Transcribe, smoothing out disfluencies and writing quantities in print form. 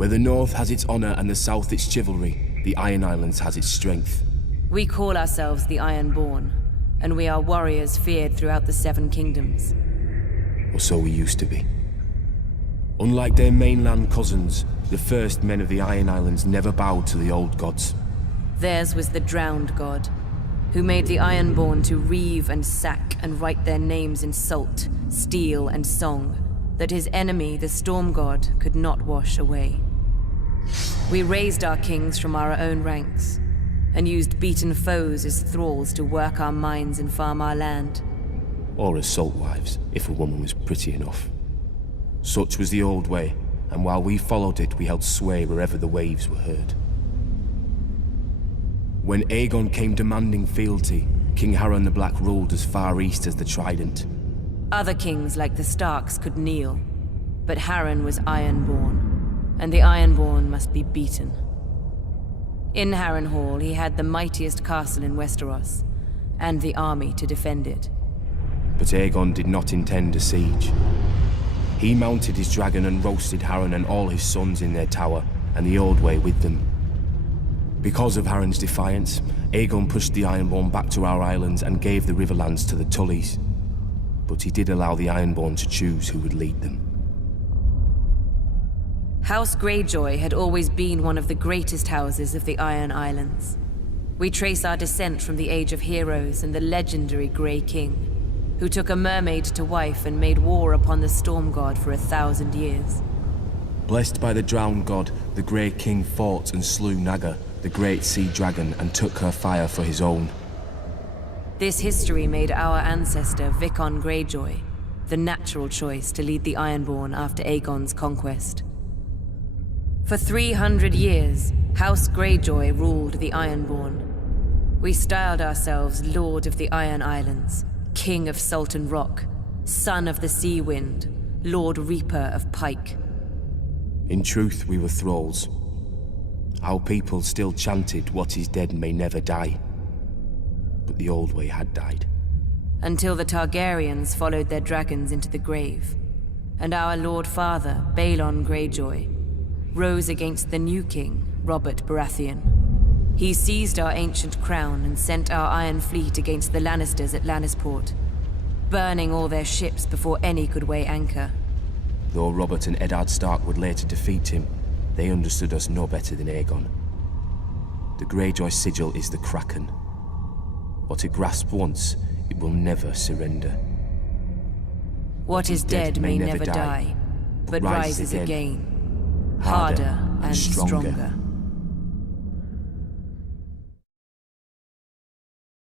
Where the North has its honor and the South its chivalry, the Iron Islands has its strength. We call ourselves the Ironborn, and we are warriors feared throughout the Seven Kingdoms. Or so we used to be. Unlike their mainland cousins, the first men of the Iron Islands never bowed to the old gods. Theirs was the Drowned God, who made the Ironborn to reave and sack and write their names in salt, steel, and song, that his enemy, the Storm God, could not wash away. We raised our kings from our own ranks, and used beaten foes as thralls to work our mines and farm our land. Or as salt wives, if a woman was pretty enough. Such was the old way, and while we followed it, we held sway wherever the waves were heard. When Aegon came demanding fealty, King Harren the Black ruled as far east as the Trident. Other kings like the Starks could kneel, but Harren was Ironborn, and the Ironborn must be beaten. In Harrenhal, he had the mightiest castle in Westeros, and the army to defend it. But Aegon did not intend a siege. He mounted his dragon and roasted Harren and all his sons in their tower, and the Old Way with them. Because of Harren's defiance, Aegon pushed the Ironborn back to our islands and gave the Riverlands to the Tullys. But he did allow the Ironborn to choose who would lead them. House Greyjoy had always been one of the greatest houses of the Iron Islands. We trace our descent from the Age of Heroes and the legendary Grey King, who took a mermaid to wife and made war upon the Storm God for 1,000 years. Blessed by the Drowned God, the Grey King fought and slew Naga, the great sea dragon, and took her fire for his own. This history made our ancestor Vicon Greyjoy the natural choice to lead the Ironborn after Aegon's conquest. For 300 years, House Greyjoy ruled the Ironborn. We styled ourselves Lord of the Iron Islands, King of Salt and Rock, Son of the Sea Wind, Lord Reaper of Pike. In truth, we were thralls. Our people still chanted, "What is dead may never die." But the Old Way had died. Until the Targaryens followed their dragons into the grave, and our Lord Father, Balon Greyjoy, rose against the new king, Robert Baratheon. He seized our ancient crown and sent our Iron Fleet against the Lannisters at Lannisport, burning all their ships before any could weigh anchor. Though Robert and Eddard Stark would later defeat him, they understood us no better than Aegon. The Greyjoy sigil is the Kraken. What it grasped once, it will never surrender. What is dead may never die, but rises again, harder and stronger.